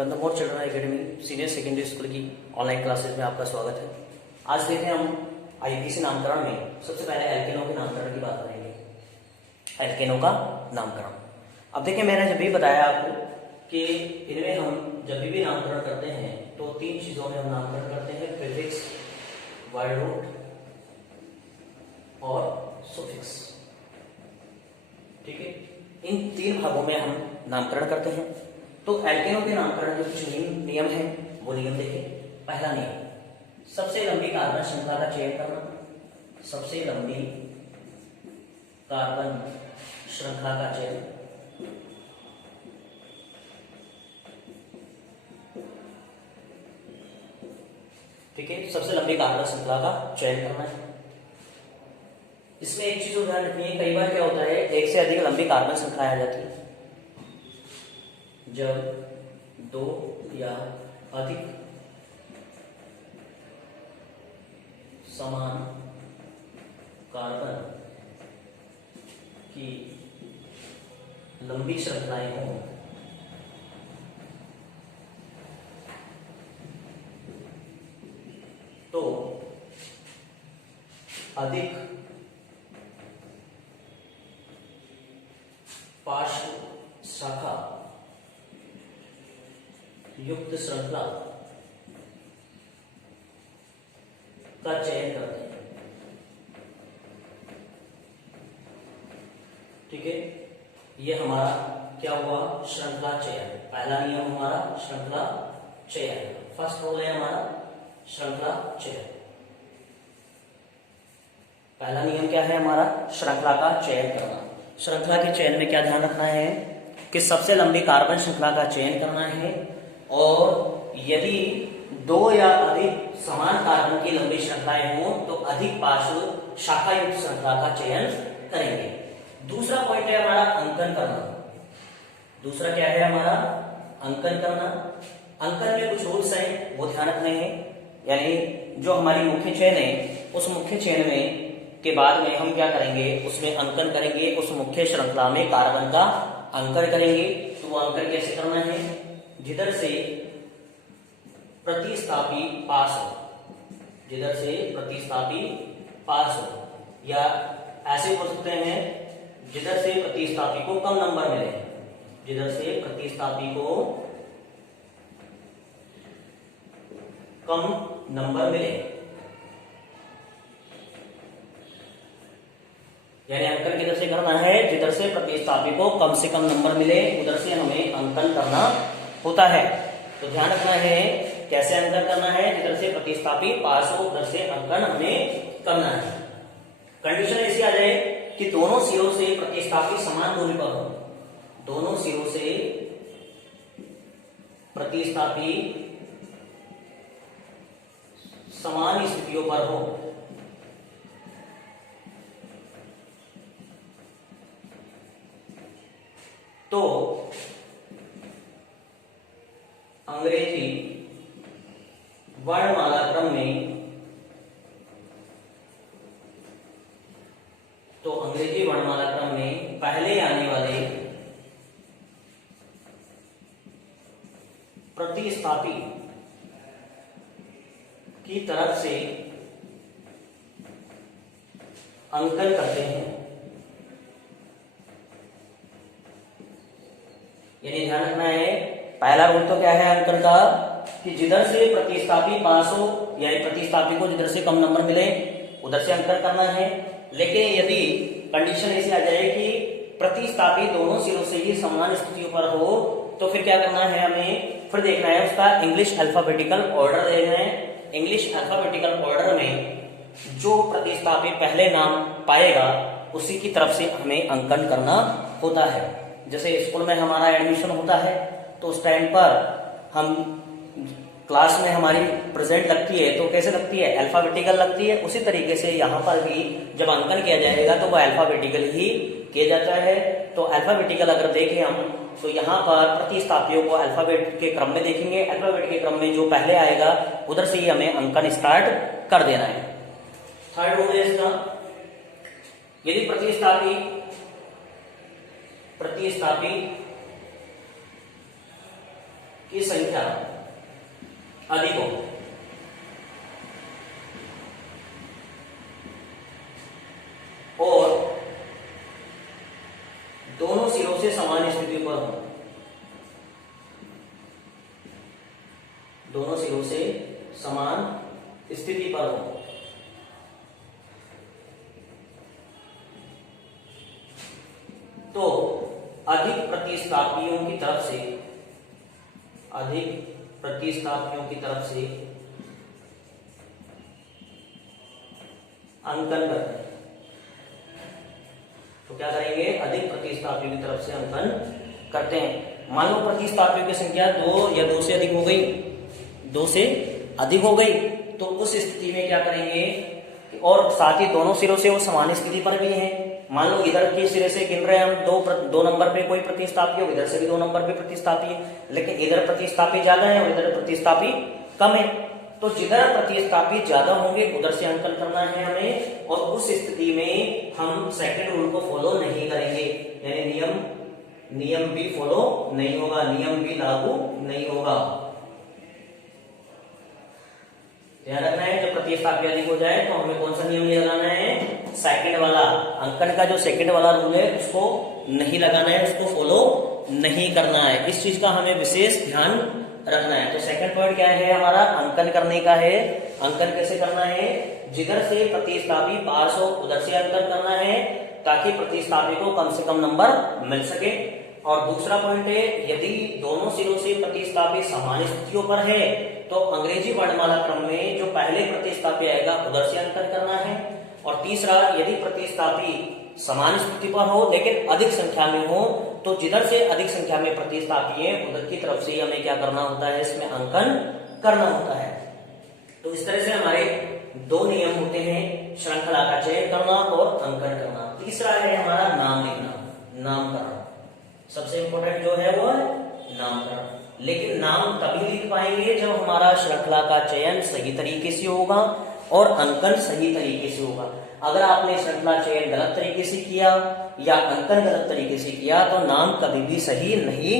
रंधमोर children academy senior secondary school की online classes में आपका स्वागत है। आज देखते हैं हम आईपीसी नामकरण में सबसे पहले एल्केनों के नामकरण की बात करेंगे। एल्केनों का नामकरण, अब देखिए मैंने जब भी बताया आपको कि इनमें हम जब भी नामकरण करते हैं तो तीन चीजों में हम नामकरण करते हैं, प्रीफिक्स, वर्ड रूट और सुफिक्स। ठीक है, इन तीन भागों में हम नामकरण करते हैं। तो एल्केनों के नामकरण के कुछ नियम है, वो नियम देखिए। पहला नियम, सबसे लंबी कार्बन श्रृंखला का चयन करना। सबसे लंबी कार्बन श्रृंखला का चयन, ठीक है, सबसे लंबी कार्बन श्रृंखला का चयन करना है। इसमें एक चीज ध्यान रखनी है, कई बार क्या होता है एक से अधिक लंबी कार्बन श्रृंखला आ जाती है। जब दो या अधिक समान कार्बन की लंबी श्रृंखलाएं हों तो अधिक पार्श्व शाखा युक्त श्रृंखला का चयन करते हैं। ठीक है, ये हमारा क्या हुआ, श्रृंखला चयन। पहला नियम हमारा श्रृंखला चयन, फर्स्ट रूल है हमारा श्रृंखला चयन। पहला नियम क्या है हमारा, श्रृंखला का चयन करना। श्रृंखला के चयन में क्या ध्यान रखना है कि सबसे लंबी कार्बन श्रृंखला का चयन करना है, और यदि दो या अधिक समान कार्बन की लंबी श्रृंखलाएं हों तो अधिक पार्श्व शाखा युक्त श्रृंखला का चयन करेंगे। दूसरा पॉइंट है हमारा अंकन करना। दूसरा क्या है हमारा, अंकन करना। अंकन में कुछ रूल्स हैं, वो ध्यान रखने हैं। यानी जो हमारी मुख्य चेन है, उस मुख्य चेन में के बाद में हम क्या करेंगे, उसमें अंकन करेंगे। उस मुख्य श्रृंखला में कार्बन का अंकन करेंगे। तो वो अंकन कैसे करना है, जिधर से प्रतिस्थापी पास हो, जिधर से प्रतिस्थापी पास हो, या ऐसे बोल सकते हैं जिधर से प्रतिस्थापी को कम नंबर मिले। जिधर से प्रतिस्थापी को कम नंबर मिले, यानी अंकन किधर से करना है, जिधर से प्रतिस्थापी को कम से कम नंबर मिले उधर से हमें अंकन करना होता है। तो ध्यान रखना है कैसे अंकन करना है, जिधर से प्रतिस्थापी पास हो उधर से अंकन हमें करना है। कंडीशन ऐसी आ जाए कि दोनों सिरों से प्रतिस्थापी समान दूरी पर हो। दोनों सिरों से प्रतिस्थापी समान स्थितियों पर हो। तो अंग्रेजी वर्णमाला क्रम में पहले आने वाले प्रतिस्थापी की तरफ से अंकन करते हैं। यानी ध्यान रखना है, पहला रूल तो क्या है अंकन का, कि जिधर से प्रतिस्थापी पास हो, यानी प्रतिस्थापी को जिधर से कम नंबर मिले उधर से अंकन करना है। लेकिन यदि कंडीशन ऐसी आ जाए कि प्रतिस्थापी दोनों सिरों से ही समान स्थितियों पर हो, तो फिर क्या करना है, हमें फिर देखना है उसका इंग्लिश अल्फाबेटिकल ऑर्डर देखना है। इंग्लिश अल्फाबेटिकल ऑर्डर में जो प्रतिस्थापी पहले नाम पाएगा उसी की तरफ से हमें अंकन करना होता है। जैसे स्कूल में हमारा एडमिशन होता है तो उस टाइम पर हम क्लास में हमारी प्रेजेंट लगती है तो कैसे लगती है, अल्फाबेटिकल लगती है। उसी तरीके से यहाँ पर भी जब अंकन किया जाएगा तो वह अल्फाबेटिकल ही किया जाता है। तो अल्फाबेटिकल अगर देखें हम तो यहाँ पर प्रतिस्थापियों को अल्फाबेट के क्रम में देखेंगे। अल्फाबेट के क्रम में जो पहले आएगा उधर से ही हमें अंकन स्टार्ट कर देना है। थर्ड रूल है इसका, यदि प्रतिस्थापी की संख्या अधिक हो और दोनों सिरों से समान स्थिति पर हो, दोनों सिरों से समान स्थिति पर हो, तो अधिक प्रतिस्थापियों की तरफ से, अधिक प्रतिस्थापियों की तरफ से अंकन करते हैं। तो क्या करेंगे, अधिक प्रतिस्थापियों की तरफ से अंकन करते हैं। मान लो प्रतिस्थापियों की संख्या 2 या 2 से अधिक हो गई, 2 से अधिक हो गई, तो उस स्थिति में क्या करेंगे, और साथ ही दोनों सिरों से वो समान स्थिति पर भी हैं। मान लो इधर के सिरे से गिन रहे हैं हम, दो नंबर पे कोई प्रतिस्थापी हो, इधर से भी 2 नंबर पे प्रतिस्थापी है, लेकिन इधर प्रतिस्थापी ज्यादा है और इधर प्रतिस्थापी कम है। तो जिधर प्रतिस्थापी ज्यादा होंगे उधर से अंकन करना है हमें, और उस स्थिति में हम सेकंड रूल को फॉलो नहीं करेंगे, यानी नियम भी फॉलो नहीं होगा, नियम भी लागू नहीं होगा। ध्यान रखना है, जब प्रतिस्थापी अधिक हो जाए तो हमें कौन सा नियम नहीं लगाना है, सेकंड वाला, अंकन का जो सेकंड वाला रूल है उसको नहीं लगाना है, उसको फॉलो नहीं करना है। इस चीज का हमें विशेष ध्यान रखना है। तो सेकंड पॉइंट क्या है हमारा, अंकन करने का है। अंकन कैसे करना है, जिधर से प्रतिस्थापी पास हो उधर से अंकन करना है, ताकि प्रतिस्थापी को कम से कम नंबर मिल सके। और दूसरा पॉइंट है, यदि दोनों सिरों से प्रतिस्थापी समान स्थितियों पर है तो अंग्रेजी वर्णमाला क्रम में जो पहले प्रतिस्थापी आएगा उधर से अंकन करना है। और तीसरा, यदि प्रतिस्थापी समान स्थिति पर हो लेकिन अधिक संख्या में हो, तो जिधर से अधिक संख्या में प्रतिस्थापी है उधर की तरफ से हमें क्या करना होता है, इसमें अंकन करना होता है। तो इस तरह से हमारे 2 नियम होते हैं, श्रृंखला का चयन करना और अंकन करना। तीसरा है हमारा नाम लिखना, नामकरण। सबसे इंपॉर्टेंट जो है वो है नामकरण। लेकिन नाम तभी लिख पाएंगे जब हमारा श्रृंखला का चयन सही तरीके से होगा और अंकन सही तरीके से होगा। अगर आपने श्रृंखला चयन गलत तरीके से किया या अंकन गलत तरीके से किया तो नाम कभी भी सही नहीं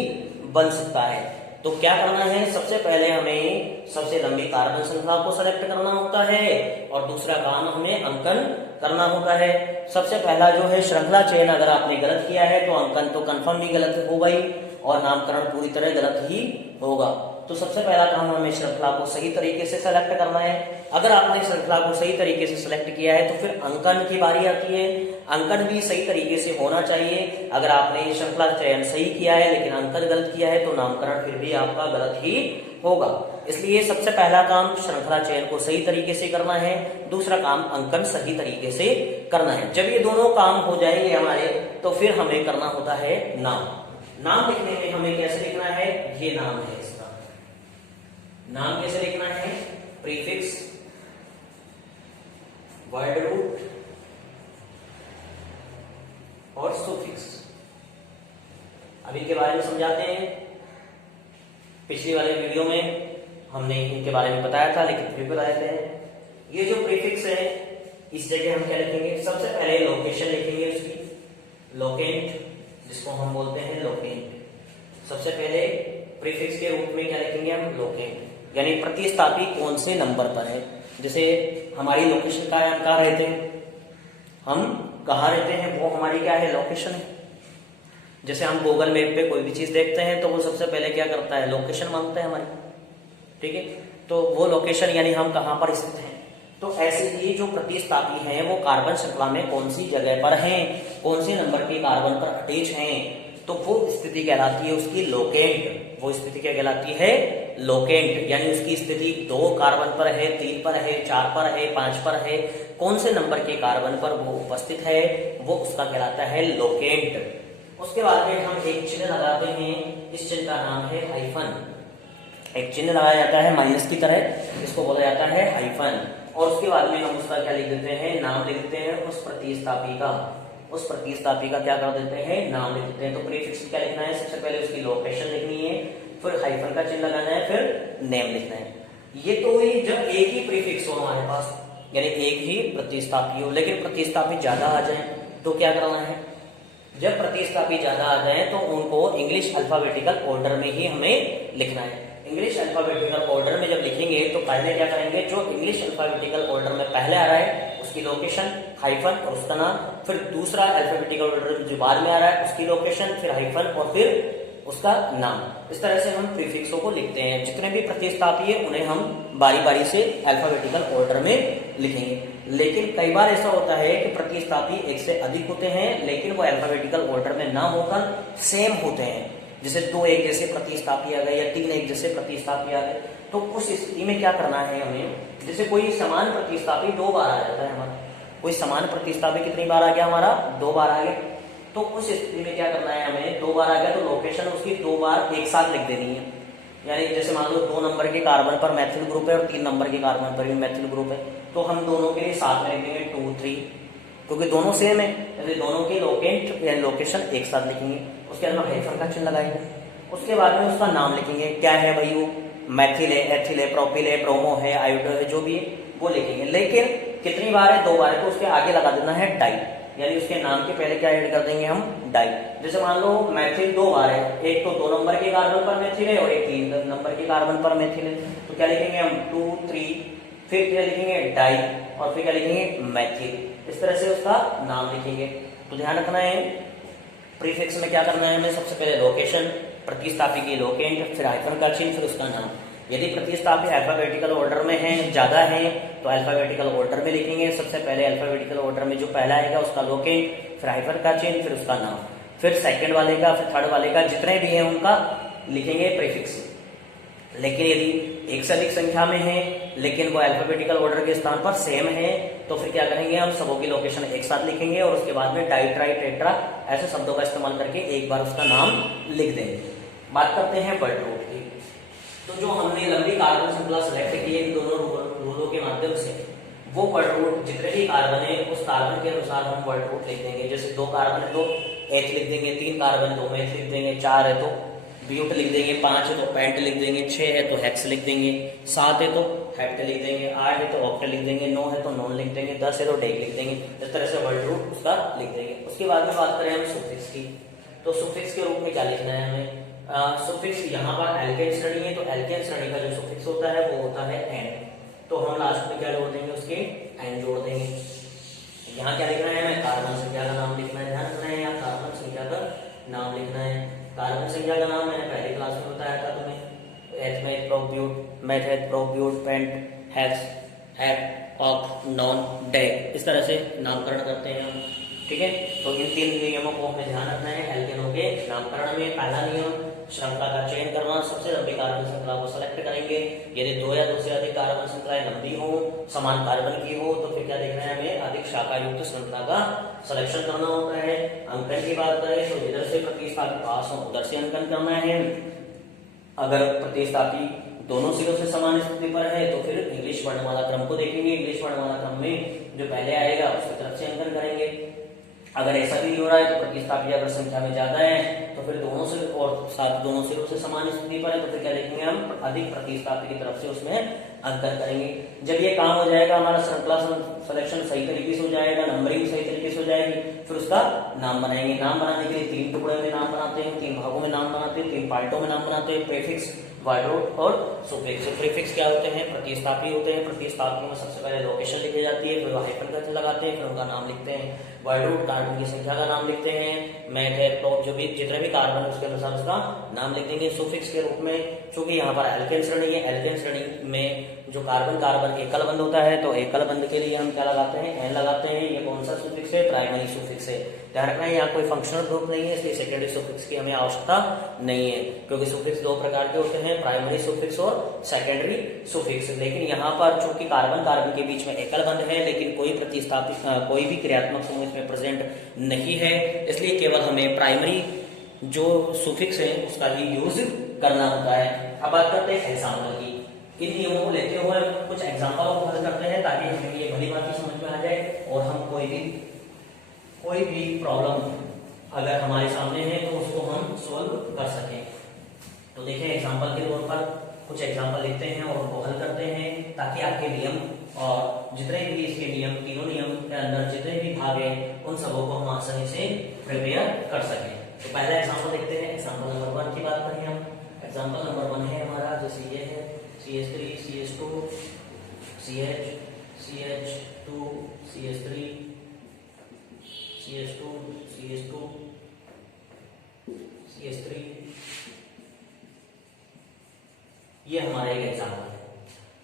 बन सकता है। तो क्या करना है, सबसे पहले हमें सबसे लंबी कार्बन श्रृंखला को सेलेक्ट करना होता है और दूसरा काम हमें अंकन करना होता है। सबसे पहला जो है श्रृंखला चयन, अगर आपने गलत किया है तो अंकन तो कंफर्म भी गलत होगा ही और नामकरण पूरी तरह गलत ही होगा। तो सबसे पहला काम हमें श्रृंखला को सही तरीके से सेलेक्ट करना है। अगर आपने श्रृंखला को सही तरीके से सेलेक्ट किया है तो फिर अंकन की बारी आती है। अंकन भी सही तरीके से होना चाहिए। अगर आपने श्रृंखला चयन सही किया है लेकिन अंकन गलत किया है तो नामकरण फिर भी आपका गलत ही होगा। इसलिए सबसे पहला काम श्रृंखला चयन को सही तरीके से करना है, दूसरा काम अंकन सही तरीके से करना है। जब ये दोनों काम हो जाएंगे हमारे, तो फिर हमें करना होता है नाम। नाम लिखने में हमें कैसे लिखना है, ये नाम है इसका। नाम कैसे लिखना है, प्रीफिक्स, वर्ड रूट और सुफिक्स। अभी के बारे में समझाते हैं। पिछली वाले वीडियो में हमने इनके बारे में बताया था, लेकिन फिर बता देते हैं। ये जो प्रीफिक्स है इस जगह हम क्या लिखेंगे, सबसे पहले लोकेशन लिखेंगे उसकी, लोकेंट जिसको हम बोलते हैं लोकेंट। सबसे पहले प्रीफिक्स के रूप में क्या लिखेंगे हम, लोकेंट, यानी प्रतिस्थापी कौन से नंबर पर है। जैसे हमारी लोकेशन का है, हम कहाँ रहते हैं, हम कहाँ रहते हैं, वो हमारी क्या है, लोकेशन है। जैसे हम गूगल मैप पे कोई भी चीज देखते हैं तो वो सबसे पहले क्या करता है, लोकेशन मांगता है हमारी, ठीक है। तो वो लोकेशन यानी हम कहाँ पर स्थित हैं। तो ऐसे ही जो प्रतिस्थापी हैं वो कार्बन श्रृंखला में कौन सी जगह पर हैं, कौन से नंबर के कार्बन पर अटैच हैं, तो वो स्थिति कहलाती है उसकी लोकेंट। वो स्थिति क्या कहलाती है, लोकेंट, यानी उसकी स्थिति 2 कार्बन पर है, 3 पर है, 4 पर है, 5 पर है, कौन से नंबर के कार्बन पर वो उपस्थित है, वो उसका कहलाता है लोकेंट। उसके बाद में हम एक चिन्ह लगाते हैं, इस चिन्ह का नाम है हाइफन। एक चिन्ह लगाया जाता है माइनस की तरह, इसको बोला जाता है हाइफन। और उसके बाद में हम उसका क्या लिख देते हैं, नाम लिख देते हैं उस प्रतिस्थापी का। उस प्रतिस्थापी का क्या कर देते हैं, नाम लिख देते हैं। तो प्रीफिक्स क्या लिखना है, सबसे पहले उसकी लोकेशन लिखनी है, फिर हाइफन का चिन्ह लगाना है, फिर नेम लिखना है। ये तो हुई जब एक ही प्रीफिक्स हो हमारे पास, यानी एक ही प्रतिस्थापी हो। लेकिन प्रतिस्थापी ज्यादा आ जाए तो क्या करना है, जब प्रतिस्थापी ज्यादा आ जाए तो उनको इंग्लिश अल्फाबेटिकल ऑर्डर में ही हमें लिखना है। इंग्लिश अल्फाबेटिकल ऑर्डर में जब लिखेंगे तो पहले क्या करेंगे, जो इंग्लिश अल्फाबेटिकल ऑर्डर में पहले आ रहा है उसकी लोकेशन, हाइफन और उसका नाम, फिर दूसरा अल्फाबेटिकल ऑर्डर जो बाद में आ रहा है उसकी लोकेशन, फिर हाइफन और फिर उसका नाम। इस तरह से हम प्रीफिक्सों को लिखते हैं। जितने भी प्रतिस्थापी है उन्हें हम बारी बारी से अल्फाबेटिकल ऑर्डर में लिखेंगे। लेकिन कई बार ऐसा होता है कि प्रतिस्थापी एक से अधिक होते हैं लेकिन वो अल्फाबेटिकल ऑर्डर में ना होकर सेम होते हैं, जैसे 2 एक जैसे प्रतिस्थापी आ गए या 3 एक जैसे प्रतिस्थापी आ गए। तो उस स्थिति में क्या करना है हमें, जैसे कोई समान प्रतिस्थापी 2 बार आ जाता है हमारा, कोई समान प्रतिस्थापी कितनी बार आ गया हमारा, 2 बार आ गया। तो उस स्थिति में क्या करना है हमें, 2 बार आ गया तो लोकेशन उसकी 2 बार एक साथ लिख देनी है। यानी जैसे मान लो 2 नंबर के कार्बन पर मैथिल ग्रुप है और 3 नंबर के कार्बन पर भी मैथिल ग्रुप है, तो हम दोनों के लिए साथ में लिख देंगे 2 3, क्योंकि दोनों सेम है, इसलिए दोनों के लोकेंट या लोकेशन एक साथ लिखेंगे। उसके बाद हाइफन का चिन्ह लगाएंगे। उसके बाद में उसका नाम लिखेंगे, क्या है भाई वो, मैथिल है, एथिल है, प्रोपिल है, ब्रोमो है, आयोडो है, जो भी है वो लिखेंगे। लेकिन कितनी बार है, 2 बार है, तो उसके आगे लगा देना है डाई, यानी उसके नाम के पहले क्या ऐड कर देंगे हम, डाई। जैसे मान लो मैथिल 2 बार है, एक तो 2 नंबर के कार्बन पर मैथिल है और एक 3 नंबर के कार्बन पर मैथिल है, तो क्या लिखेंगे हम 2 3, फिर क्या लिखेंगे डाई और फिर क्या लिखेंगे मैथिल। इस तरह से उसका नाम लिखेंगे। तो ध्यान रखना है प्रीफिक्स में क्या करना है हमें, सबसे पहले लोकेशन, प्रतिस्थापी की लोकेंट, फिर हाइफन का चिन्ह, फिर उसका नाम। यदि प्रतिस्थापी अल्फाबेटिकल ऑर्डर में है, ज्यादा है, तो अल्फाबेटिकल ऑर्डर में लिखेंगे। सबसे पहले अल्फाबेटिकल ऑर्डर में जो पहला आएगा उसका लोकेंट, फिर हाइफन का चिन्ह, फिर उसका नाम, फिर सेकंड वाले का, फिर थर्ड वाले का, जितने भी हैं उनका लिखेंगे प्रीफिक्स। लेकिन यदि एक से अधिक संख्या में है लेकिन वो अल्फाबेटिकल ऑर्डर के स्थान पर सेम है, तो फिर क्या करेंगे हम, सबों की लोकेशन एक साथ लिखेंगे और उसके बाद में डाई ट्राई टेट्रा ऐसे शब्दों का इस्तेमाल करके एक बार उसका नाम लिख देंगे। बात करते हैं वर्ड रूट की। तो जो हमने लंबी कार्बन श्रृंखला सेलेक्ट की है दोनों रूलों के माध्यम से, वो वर्ड रूट जितने भी कार्बन है उस कार्बन के अनुसार हम वर्ड रूट लिख देंगे। जैसे 2 कार्बन है तो एच लिख देंगे, 3 कार्बन तो मेथ लिख देंगे, 4 है तो ब्यूट लिख देंगे, 5 है तो पेंट लिख देंगे, 6 है तो हेक्स लिख देंगे, 7 है तो हेप्ट लिख देंगे, 8 है तो ऑक्ट लिख देंगे, 9 है तो नॉन लिख देंगे, 10 है तो डेक लिख देंगे। इस तरह से वर्ड रूट उसका लिख देंगे। उसके बाद में बात करें हम सुफिक्स की, तो सुफिक्स के रूप में क्या लिखना है हमें, सुफिक्स यहाँ पर एल्केन श्रेणी है तो एल्केन श्रेणी का जो सुफिक्स होता है वो होता है एन, तो हम लास्ट में क्या जोड़ देंगे, उसके एन जोड़ देंगे। यहाँ क्या लिखना है हमें, कार्बन संख्या का नाम लिखना है। ध्यान रखना है यहाँ कार्बन संख्या का नाम लिखना है। कार्बन संख्या का नाम मैंने पहले क्लास में बताया था तुम्हें, eth meth, prop but, meth eth, prop but, pent, hex, hept, oct, non, dec, इस तरह से नामकरण करते हैं हम। ठीक है, तो इन 3 नियमों को हमें ध्यान रखना है एल्केनों के नामकरण में। पहला नियम, श्रृंखला का चयन करना, सबसे लंबी कार्बन श्रृंखला को सेलेक्ट करेंगे। यदि 2 या 2 से अधिक कार्बन श्रृंखलाएं लंबी हो, समान कार्बन की हो, तो फिर क्या देखना है हमें, अधिक शाखा युक्त श्रृंखला का सिलेक्शन करना होता है। अंकन की बात करें तो जिधर से प्रतिस्थापी पास हो उधर से अंकन करना है। अगर प्रतिस्थापी दोनों सिरों से समान स्थिति पर है तो फिर इंग्लिश वर्णमाला क्रम को देखेंगे। इंग्लिश वर्णमाला क्रम में जो पहले आएगा उसकी तरफ से अंकन करेंगे। अगर ऐसा भी नहीं हो रहा है तो प्रतिस्थापी अगर संख्या में ज्यादा है तो फिर दोनों से और साथ दोनों सिरों से समान स्थिति पर है तो फिर क्या लिखेंगे हम, अधिक प्रतिस्थापी की तरफ से उसमें अंकन करेंगे। जब ये काम हो जाएगा, हमारा श्रृंखला सिलेक्शन सही तरीके से हो जाएगा, नंबरिंग सही तरीके से हो जाएगी, फिर उसका नाम बनाएंगे। नाम बनाने के लिए 3 टुकड़े में नाम बनाते हैं, 3 भागों में नाम बनाते हैं, 3 पार्टों में नाम बनाते हैं, प्रीफिक्स, वर्ड रूट और सुफिक्स। प्रीफिक्स क्या होते हैं, प्रतिस्थापी होते हैं। प्रतिस्थापियों में सबसे पहले लोकेशन लिखी जाती है, फिर हाइफन का चिन्ह लगाते हैं, फिर उनका नाम लिखते हैं। वर्ड रूट कार्बन की संख्या का नाम लिखते हैं। मैथ, प्रोप, जो भी जितने भी कार्बन है उसके अनुसार उसका नाम लिख देंगे। सुफिक्स के रूप में, चूंकि यहाँ पर एल्केन श्रेणी है, एल्केन श्रेणी में जो कार्बन कार्बन एकल बंध होता है तो एकल बंध के लिए हम क्या लगाते हैं, एन लगाते हैं। ये कौन सा सुफिक्स है, प्राइमरी सुफिक्स है। ध्यान रखना है यहाँ कोई फंक्शनल ग्रुप नहीं है, इसलिए सेकेंडरी सुफिक्स की हमें आवश्यकता नहीं है, क्योंकि सुफिक्स 2 प्रकार के होते हैं, प्राइमरी सुफिक्स और सेकेंडरी सुफिक्स। लेकिन यहाँ पर चूंकि कार्बन कार्बन के बीच में एकल बंध है लेकिन कोई प्रतिस्थापित कोई भी क्रियात्मक समूह इसमें प्रेजेंट नहीं है, इसलिए केवल हमें प्राइमरी जो सुफिक्स है उसका ही यूज करना होता है। अब बात करते हैं एग्जाम्पल की। इन नियमों को लेते हुए कुछ एग्जाम्पलों को हल करते हैं ताकि हमें ये भली बात समझ में आ जाए और हम कोई भी प्रॉब्लम अगर हमारे सामने है तो उसको हम सोल्व कर सकें। तो देखिए एग्जाम्पल के तौर पर कुछ एग्जाम्पल लिखते हैं और उनको हल करते हैं ताकि आपके नियम और जितने भी इसके नियम, तीनों नियम के अंदर जितने भी भाग हैं उन सबों को हम आसानी से प्रिपेयर कर सकें। तो पहला एग्जाम्पल देखते हैं। एग्जाम्पल नंबर 1 की बात करें हम। एग्जाम्पल नंबर 1 है हमारा, जैसे ये है CH3 CH2 CH CH2 CH3 CH2 CH2 CH3, ये हमारा एक एग्जाम्पल है।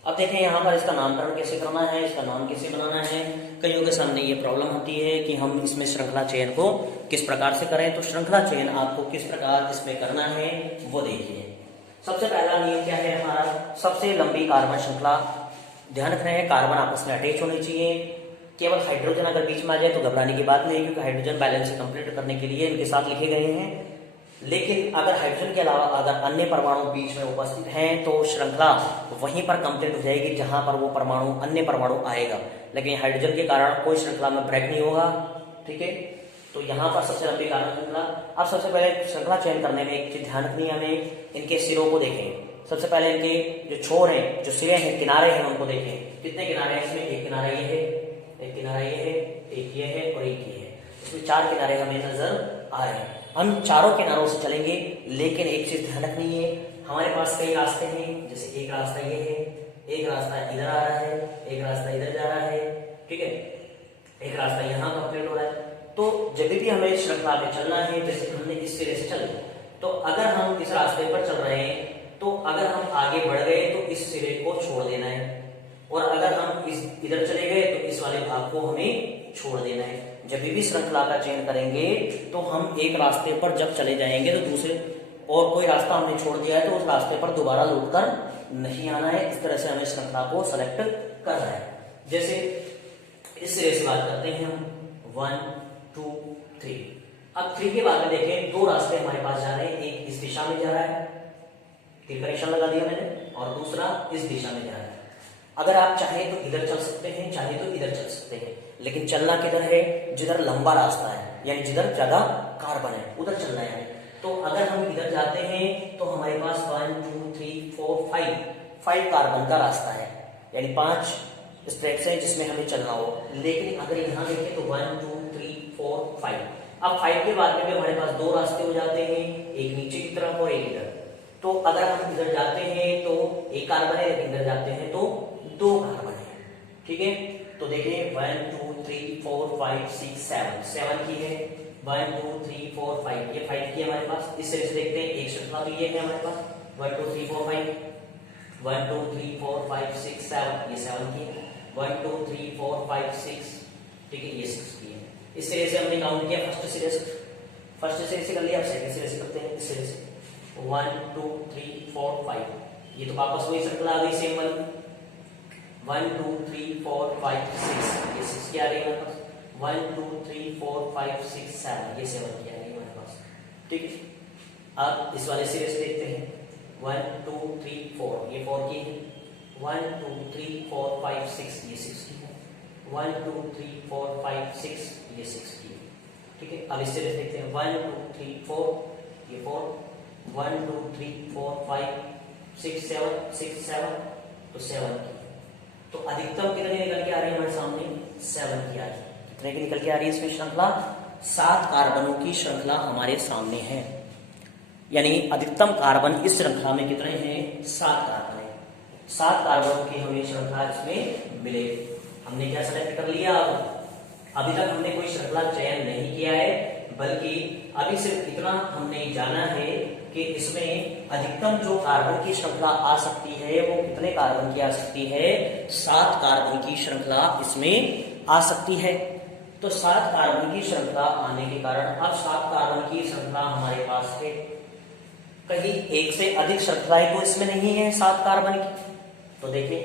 अब देखें यहाँ पर इसका नामकरण कैसे करना है, इसका नाम कैसे बनाना है। कईयों के सामने ये प्रॉब्लम होती है कि हम इसमें श्रृंखला चयन को किस प्रकार से करें। तो श्रृंखला चयन आपको किस प्रकार इसमें करना है वो देखिए। सबसे पहला नियम क्या है हमारा, सबसे लंबी कार्बन श्रृंखला, ध्यान रखें कार्बन आपस में अटैच होनी चाहिए। केवल हाइड्रोजन अगर बीच में आ जाए तो घबराने की बात नहीं, क्योंकि हाइड्रोजन बैलेंस कंप्लीट करने के लिए इनके साथ लिखे गए हैं। लेकिन अगर हाइड्रोजन के अलावा अगर अन्य परमाणु बीच में उपस्थित हैं तो श्रृंखला वहीं पर कंप्लीट हो जाएगी जहां पर वो परमाणु, अन्य परमाणु आएगा। लेकिन हाइड्रोजन के कारण कोई श्रृंखला में ब्रेक नहीं होगा, ठीक है। तो यहाँ पर सबसे लंबी कार्बन श्रृंखला। अब सबसे पहले श्रृंखला चयन करने में एक चीज ध्यान रखनी है हमें, इनके सिरों को देखें। सबसे पहले इनके जो छोर हैं, जो सिरे हैं, किनारे हैं, उनको देखें। कितने किनारे हैं इसमें? एक किनारा ये है, एक किनारा ये है, एक ये है और एक ये है। इसमें 4 किनारे हमें नजर आ रहे हैं। हम चारों किनारों से चलेंगे, लेकिन एक चीज ध्यान रखनी है, हमारे पास कई रास्ते हैं। जैसे एक रास्ता ये है, एक रास्ता इधर आ रहा है, एक रास्ता इधर जा रहा है, ठीक है, एक रास्ता यहाँ कंप्लीट हो रहा है। तो जब भी हमें श्रृंखला में चलना है, जैसे हमने इस सिरे से चले, तो अगर हम इस रास्ते पर चल रहे हैं तो अगर हम आगे बढ़ गए तो इस सिरे को छोड़ देना है, और अगर हम इधर चले गए तो इस वाले भाग को हमें छोड़ देना है। जब भी श्रृंखला का चयन करेंगे तो हम एक रास्ते पर जब चले जाएंगे तो दूसरे, और कोई रास्ता हमने छोड़ दिया है तो उस रास्ते पर दोबारा लौटकर नहीं आना है। इस तरह से हमें श्रृंखला को सेलेक्ट करना है। जैसे इस सिरे से बात करते हैं हम 1 2 3। अब 3 के बाद में देखें, 2 रास्ते हमारे पास जा रहे हैं। एक इस दिशा में जा रहा है, तीर का निशान लगा दिया मैंने, और दूसरा इस दिशा में जा रहा है। अगर आप चाहें तो इधर चल सकते हैं, चाहे तो इधर चल सकते हैं, लेकिन चलना किधर है? जिधर लंबा रास्ता है, यानी जिधर ज्यादा कार्बन है उधर चलना है। तो अगर हम इधर जाते हैं तो हमारे पास 1 2 3 4 5 कार्बन का रास्ता है, यानी 5 स्ट्रेट्स है जिसमें हमें चलना हो। लेकिन अगर यहाँ देखें तो 1 2 3 4 5। अब 5 के बाद में भी हमारे पास 2 रास्ते हो जाते हैं, एक नीचे की तरफ और एक इधर। तो अगर हम इधर जाते हैं तो एक कार्बन है, लेकिन इधर जाते हैं तो 2 कार्बन है, ठीक है। तो देखिए 1 2 3 4 5 6 7 की है, 1 2 3 4 5, ये 5 की है हमारे पास। इस तरह से देखते हैं एक श्रृंखला तो ये है हमारे पास 1 2 3 4 5, 1 2 3 4 5 6 7, ये 7 की है, 1 2 3 4 5 6, ठीक है, ये 6 की है। इस तरह से हमने काउंट किया फर्स्ट सिरे से कर लिया। अब सेकंड सिरे से करते हैं, इस तरह से 1 2 3 4 5, ये तो वापस वही श्रृंखला आ गई सेम वाली। 1 2 3 4 5 6, ये 6 की आ रही है हमारे पास। 1 2 3 4 5 6 7, ये 7 की आ रही है हमारे पास, ठीक है। अब इस वाले सिरे से देखते हैं 1 2 3 4, ये 4 की है, 1 2 3 4 5 6, ये 6 की है, 1 2 3 4 5 6, ये 6 की है, ठीक है। अब इस सिरे से देखते हैं 1 2 3 4, ये 4, 1 2 3 4 5 6 7, तो 7 की। तो अधिकतम कितनी निकल के आ रही है हमारे सामने? 7 की आ रही है। कितने की निकल के आ रही है इसमें श्रृंखला? 7 कार्बनों की श्रृंखला हमारे सामने है। यानी अधिकतम कार्बन इस श्रृंखला में कितने हैं? 7 कार्बन है। 7 कार्बनों की हमें श्रृंखला इसमें मिले। हमने क्या सेलेक्ट कर लिया? अभी तक हमने कोई श्रृंखला चयन नहीं किया है, बल्कि अभी सिर्फ इतना हमने जाना है कि इसमें अधिकतम जो कार्बन की श्रृंखला आ सकती है वो कितने कार्बन की आ सकती है? 7 कार्बन की श्रृंखला इसमें आ सकती है। तो 7 कार्बन की श्रृंखला आने के कारण अब 7 कार्बन की श्रृंखला हमारे पास है। कहीं एक से अधिक श्रृंखलाएं तो इसमें नहीं है 7 कार्बन की। तो देखिए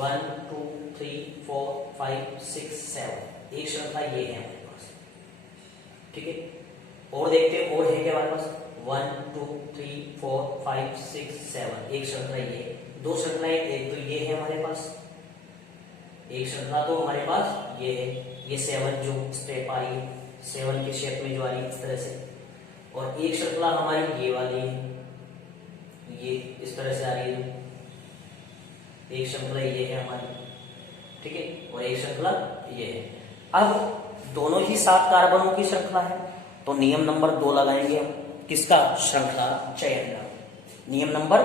1 2 3 4 5 6 7, एक श्रृंखला ये है हमारे पास, ठीक है। और देखते हैं और है क्या हमारे पास? 1 2 3 4 5 6 7, एक श्रृंखला ये, 2 श्रृंखलाएं, एक तो ये है हमारे पास, एक श्रृंखला तो हमारे पास ये है, ये 7 जो स्टेप आ रही है, 7 के शेप में जो आ रही है इस तरह से, और एक श्रृंखला हमारी ये वाली है, ये इस तरह से आ रही है, एक श्रृंखला ये है हमारी, ठीक है, और एक श्रृंखला ये है। अब दोनों ही 7 कार्बनों की श्रृंखला है, तो नियम नंबर 2 लगाएंगे हम, किसका? श्रृंखला चयन का। नियम नंबर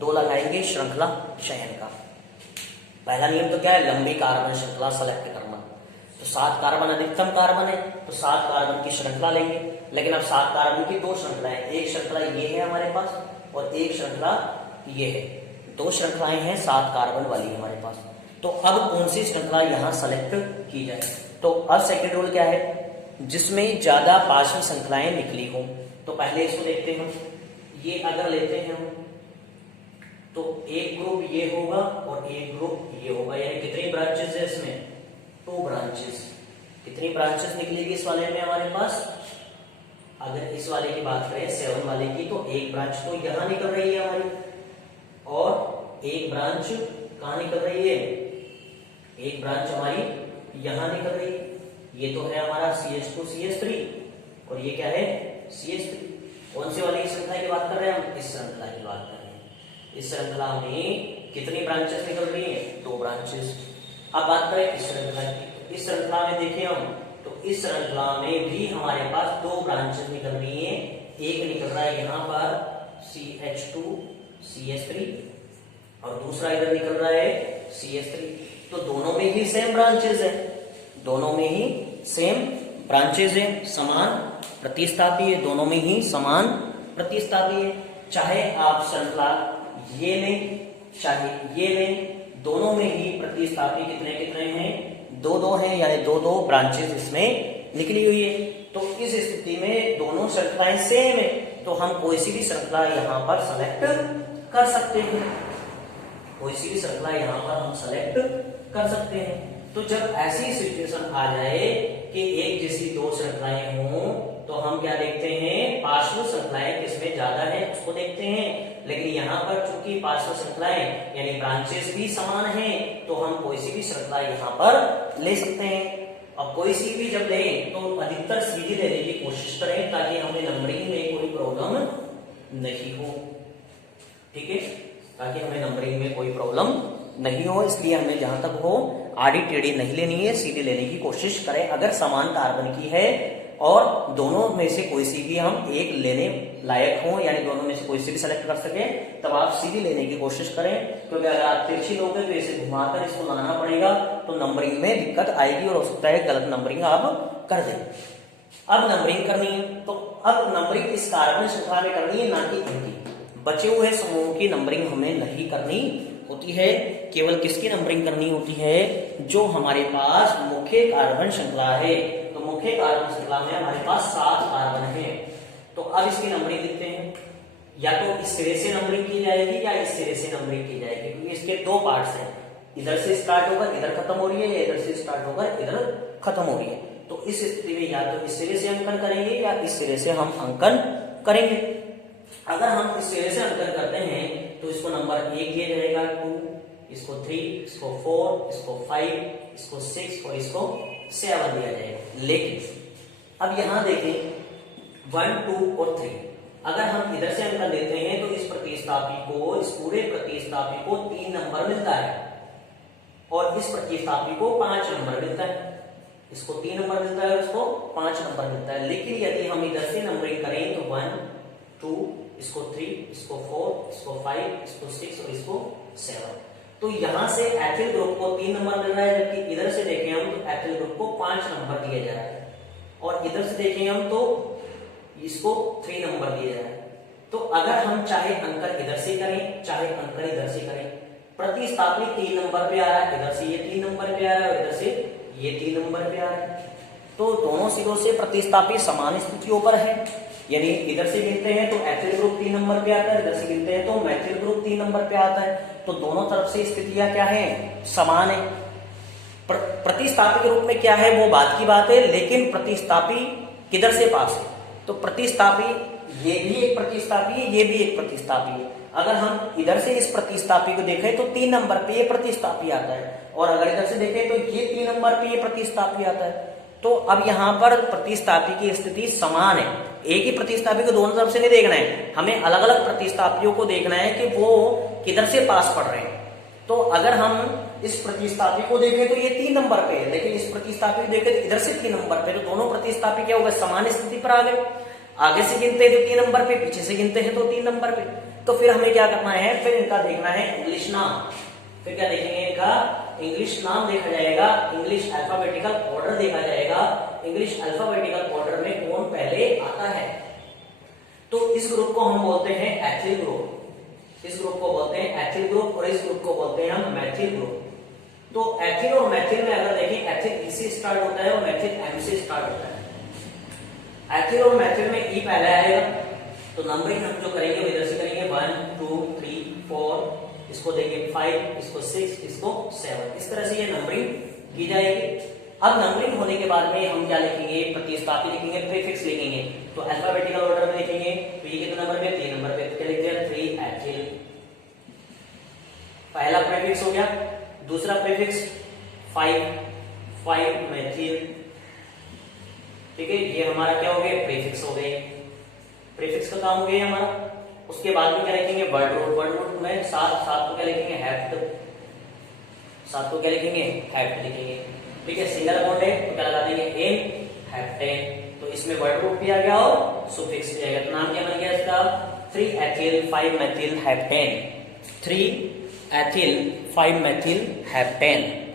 2 लगाएंगे श्रृंखला चयन का। पहला नियम तो क्या है? लंबी कार्बन श्रृंखला सेलेक्ट करना। तो 7 कार्बन अधिकतम कार्बन है, तो 7 कार्बन की श्रृंखला लेंगे। लेकिन अब 7 कार्बन की 2 श्रृंखलाएं, एक श्रृंखला ये है हमारे पास और एक श्रृंखला ये है, 2 श्रृंखलाएं हैं 7 कार्बन वाली हमारे पास। तो अब कौन सी श्रृंखला यहां सेलेक्ट की जाए? तो अब सेकंड रूल क्या है? जिसमें ज्यादा पार्श्व श्रृंखलाएं निकली हो। तो पहले इसको देखते हैं, ये अगर लेते हैं तो एक ग्रुप ये होगा और एक ग्रुप ये होगा, यानी कितनी ब्रांचेस है इसमें? 2 ब्रांचेस। कितनी ब्रांचेस निकलेगी इस वाले में हमारे पास? अगर इस वाले की बात करें 7 वाले की, तो एक ब्रांच तो यहां निकल रही है हमारी और एक ब्रांच कहां निकल रही है? एक ब्रांच हमारी यहां निकल रही है। ये तो है हमारा CH2 CH3 और ये क्या है? CH3। कौन से वाली श्रृंखला की बात कर रहे हैं हम? इस श्रृंखला की बात कर रहे हैं। इस श्रृंखला में कितनी ब्रांचेस निकल रही है? 2 ब्रांचेस। अब बात करें इस श्रृंखला की, तो इस श्रृंखला में देखिए हम, तो इस श्रृंखला में भी हमारे पास 2 ब्रांचेस निकल रही है। एक निकल रहा है यहाँ पर CH2 CH3 और दूसरा इधर निकल रहा है CH3। तो दोनों में ही सेम ब्रांचेस है, दोनों में ही सेम ब्रांचेस है, समान प्रतिस्थापी है, दोनों में ही समान प्रतिस्थापी है। चाहे आप श्रृंखला ये लें चाहे ये लें, दोनों में ही प्रतिस्थापी कितने कितने हैं? 2-2 हैं, यानी 2-2 ब्रांचेस इसमें निकली हुई है। तो इस स्थिति में दोनों श्रृंखलाएं सेम है, तो हम कोई सी भी श्रृंखला यहाँ पर सेलेक्ट कर सकते हैं। कोई सी भी श्रृंखला यहाँ पर हम सेलेक्ट कर सकते हैं। तो जब ऐसी सिचुएशन आ जाए कि एक जैसी 2 श्रृंखलाएं हों, तो हम क्या देखते हैं? पार्श्व श्रृंखलाएं किसमें ज्यादा है उसको देखते हैं। लेकिन यहाँ पर चूंकि पार्श्व श्रृंखलाएं यानी ब्रांचेस भी समान हैं, तो हम कोई सी भी श्रृंखला यहाँ पर ले सकते हैं। अब कोई सी भी जब लें तो अधिकतर सीधी लेने की कोशिश करें, ताकि हमें नंबरिंग में कोई प्रॉब्लम नहीं हो। ठीक है, ताकि हमें नंबरिंग में कोई प्रॉब्लम नहीं हो, इसलिए हमें जहां तक हो आड़ी टेढ़ी नहीं लेनी है, सीधी लेने की कोशिश करें। अगर समान कार्बन की है और दोनों में से कोई सी भी हम एक लेने लायक हो, यानी दोनों में से कोई सी भी सेलेक्ट कर सके, तब आप सीधी लेने की कोशिश करें। क्योंकि अगर आप तिरछी लोगे तो इसे घुमाकर इसको लाना पड़ेगा, तो नंबरिंग में दिक्कत आएगी और हो सकता है गलत नंबरिंग आप कर दें। अब नंबरिंग करनी है, तो अब नंबरिंग इस कार्बन श्रृंखला में करनी है, ना कि इनकी। बचे हुए समूहों की नंबरिंग हमें नहीं करनी होती है, केवल किसकी नंबरिंग करनी होती है? जो हमारे पास मुख्य कार्बन श्रृंखला है। तो मुख्य कार्बन श्रृंखला में हमारे पास 7 कार्बन है। तो अब इसकी नंबरिंग लिखते हैं, या तो इस सिरे से नंबरिंग की जाएगी या इस सिरे से नंबरिंग की जाएगी, क्योंकि इसके 2 पार्ट्स हैं। इधर से स्टार्ट होकर इधर खत्म हो रही है, या इधर से स्टार्ट होकर इधर खत्म हो रही है। तो इस स्थिति में या तो इस सिरे से अंकन करेंगे या इस सिरे से हम अंकन करेंगे। अगर हम इस सिरे से अंकन करते हैं तो इसको नंबर 1 दिया जाएगा, 2, इसको 3, इसको 4, इसको 5, इसको 6 और इसको 7 दिया जाएगा। लेकिन अब यहां देखें 1, 2 और 3, अगर हम इधर से अंकन देते हैं तो इस प्रतिस्थापी को, इस पूरे प्रतिस्थापी को 3 नंबर मिलता है और इस प्रतिस्थापी को 5 नंबर मिलता है। इसको 3 नंबर मिलता है और इसको 5 नंबर मिलता है। लेकिन यदि हम इधर से नंबरिंग करें तो 1, 2, इसको 3, इसको 4, इसको 5, इसको 6 और इसको 7, तो यहां से एथिल ग्रुप को 3 नंबर मिल रहा है, जबकि इधर से देखें हम तो एथिल ग्रुप को 5 नंबर दिया जा रहा है, और इधर से देखें हम तो इसको 3 नंबर दिया जा रहा है। तो अगर हम चाहे अंकन इधर से करें चाहे अंकन इधर से करें, प्रतिस्थापी 3 नंबर पे आ रहा है, इधर से ये 3 नंबर पे आ रहा है और इधर से ये 3 नंबर पे आ रहा है, तो दोनों सिरों से प्रतिस्थापी समान स्थितियों पर है। यानी इधर से गिनते हैं तो एथिल ग्रुप 3 नंबर पे आता है, इधर से गिनते हैं तो मैथिल ग्रुप 3 नंबर पे आता है। तो दोनों तरफ से स्थितियां क्या है? समान है। प्रतिस्थापी के रूप में क्या है वो बात की बात है, लेकिन प्रतिस्थापी किधर से पास है? तो प्रतिस्थापी ये भी एक प्रतिस्थापी है, ये भी एक प्रतिस्थापी है। अगर हम इधर से इस प्रतिस्थापी को देखें तो 3 नंबर पे ये प्रतिस्थापी आता है, और अगर इधर से देखें तो ये 3 नंबर पे ये प्रतिस्थापी आता है। तो अब यहाँ पर प्रतिस्थापी की स्थिति समान है। एक ही प्रतिस्थापी को दोनों तरफ से नहीं देखना है, हमें अलग अलग प्रतिस्थापियों को देखना है कि वो किधर से पास पड़ रहे हैं। तो अगर हम इस प्रतिस्थापी को देखें तो ये 3 नंबर पे है, लेकिन इस प्रतिस्थापी को देखें तो इधर से 3 नंबर पे, तो दोनों प्रतिस्थापी क्या होगा, समान स्थिति पर आ गए। आगे से गिनते हैं तो 3 नंबर पे, पीछे से गिनते हैं तो 3 नंबर पे। तो फिर हमें क्या करना है, फिर इनका देखना है इंग्लिश नाम। फिर क्या देखेंगे, इनका इंग्लिश नाम देखा जाएगा, इंग्लिश अल्फाबेटिकल ऑर्डर देखा जाएगा। इंग्लिश अल्फाबेटिकल ऑर्डर में कौन पहले आता है। तो इस ग्रुप को हम बोलते हैं एथिल ग्रुप, इस ग्रुप को बोलते हैं एथिल ग्रुप, और इस ग्रुप को बोलते हैं हम मैथिल ग्रुप। तो एथिल और मैथिल में अगर देखें, एथिल ई से स्टार्ट होता है और मैथिल एम से स्टार्ट होता है। एथिल और मैथिल में ई पहले आएगा, तो नंबरिंग हम जो करेंगे वो इधर से करेंगे 1 2 3 4, इसको देंगे 5, इसको 6, इसको 7, इस तरह से ये नंबरिंग की जाएगी। अब नंबरिंग होने के बाद में हम क्या लिखेंगे, प्रतिस्थापी लिखेंगे, प्रीफिक्स लिखेंगे। तो अल्फाबेटिकल ऑर्डर में लिखेंगे, तो ये कितने नंबर पे, 3 नंबर पे, तो क्या लिखते हैं 3 एथिल। पहला प्रीफिक्स हो गया। दूसरा प्रीफिक्स 5 मेथिल, ठीक है, ये हमारा क्या हो गया, प्रीफिक्स हो गए। प्रीफिक्स का काम हो गया हमारा। उसके बाद में क्या लिखेंगे, वर्ड रूट। वर्ड रूट में 7 को क्या लिखेंगे, हेफ्ट। 7 को क्या लिखेंगे, हेफ्ट लिखेंगे, ठीक है। सिंगल बॉन्ड है तो क्या लगा देंगे, एन, हेप्टेन। तो इसमें वर्ड रूट भी आ गया और सुफिक्स भी आ गया। तो नाम क्या बन गया इसका, 3 ethyl 5 methyl heptane. 3 ethyl 5 methyl heptane.